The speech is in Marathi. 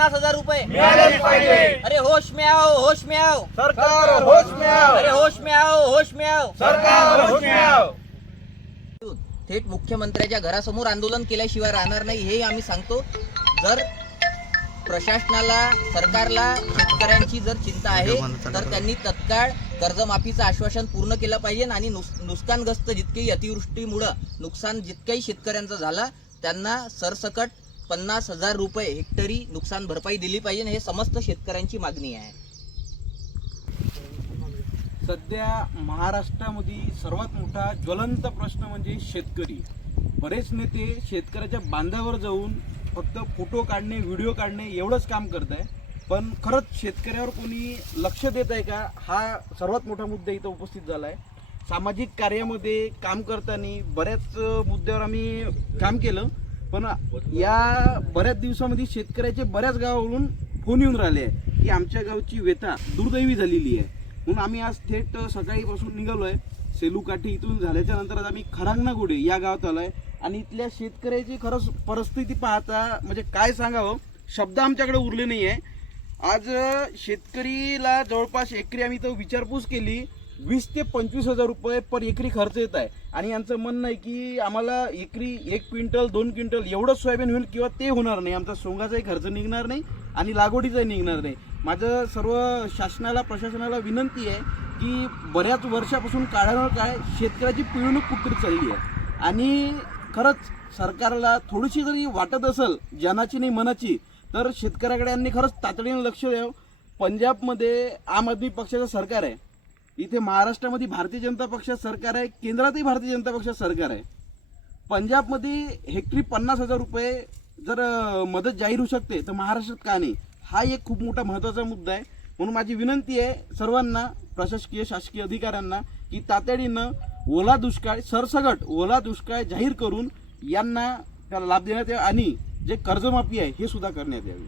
50,000 रुपये मिळालेच पाहिजे। अरे होश में आओ, होश में आओ सरकार होश में आओ, अरे होश में आओ, होश में आओ सरकार होश में आओ। थेट मुख्यमंत्र्याच्या घरासमोर आंदोलन केल्याशिवाय राहणार नाही हे आम्ही सांगतो। जर प्रशासनाला, सरकारला शेतकऱ्यांची जर चिंता आहे तर त्यांनी तत्काळ कर्जमाफीचं आश्वासन पूर्ण केलं पाहिजे आणि नुकसानग्रस्त जितकेही अतिवृष्टीमुळे नुकसान जितकेही शेतकऱ्यांचं झालं त्यांना सरसकट 50,000 रुपये हेक्टरी नुकसान भरपाई दिली पाहिजे, हे समस्त शेतकऱ्यांची मागणी आहे। सध्या महाराष्ट्रामध्ये सर्वात मोठा ज्वलंत प्रश्न म्हणजे शेतकरी। बरेच नेते शेतकऱ्याच्या बांधावर जाऊन फक्त फोटो काढणे, व्हिडिओ काढणे एवढंच काम करत आहे, पण खरंच शेतकऱ्यावर कोणी लक्ष देत आहे का, हा सर्वात मोठा मुद्दा इथं उपस्थित झाला आहे। सामाजिक कार्यामध्ये काम करताना बऱ्याच मुद्द्यावर आम्ही काम केलं, पण या बऱ्याच दिवसामध्ये शेतकऱ्याचे बऱ्याच गावावरून फोन येऊन राहिले आहे की आमच्या गावची व्यथा दुर्दैवी झालेली आहे। म्हणून आम्ही आज थेट सकाळीपासून निघालो आहे। सेलूकाठी इथून झाल्याच्या नंतर आज आम्ही खरांगनागोडे या गावात आलो आहे आणि इथल्या शेतकऱ्याची खरंच परिस्थिती पाहता म्हणजे काय सांगावं, शब्द आमच्याकडे उरले नाही आहे। आज शेतकरीला जवळपास एकरी आम्ही तो विचारपूस केली, 20 ते 25,000 रुपये पर एकरी खर्च येत आहे आणि यांचं म्हणणं आहे की आम्हाला एकरी 1 क्विंटल 2 क्विंटल एवढंच सोयाबीन होईल किंवा ते होणार नाही, आमचा सोंगाचाही खर्च निघणार नाही आणि लागवडीचाही निघणार नाही। माझं सर्व शासनाला, प्रशासनाला विनंती आहे की बऱ्याच वर्षापासून काळावर काय शेतकऱ्याची पिळवणूक कुठतरी चालली आहे आणि खरंच सरकारला थोडीशी जरी वाटत असेल जनाची नाही मनाची तर शेतकऱ्याकडे यांनी खरंच तातडीने लक्ष द्यावं। पंजाबमध्ये आम आदमी पक्षाचं सरकार आहे, इथे महाराष्ट्रामध्ये भारतीय जनता पक्षाचं सरकार आहे, केंद्रातही भारतीय जनता पक्षाचं सरकार आहे। पंजाबमध्ये हेक्टरी 50,000 रुपये जर मदत जाहीर होऊ शकते तर महाराष्ट्रात का नाही, हा एक खूप मोठा महत्त्वाचा मुद्दा आहे। म्हणून माझी विनंती आहे सर्वांना, प्रशासकीय शासकीय अधिकाऱ्यांना की तातडीनं ओला दुष्काळ, सरसकट ओला दुष्काळ जाहीर करून यांना त्याला लाभ देण्यात यावा आणि जे कर्जमाफी आहे हे सुद्धा करण्यात यावे।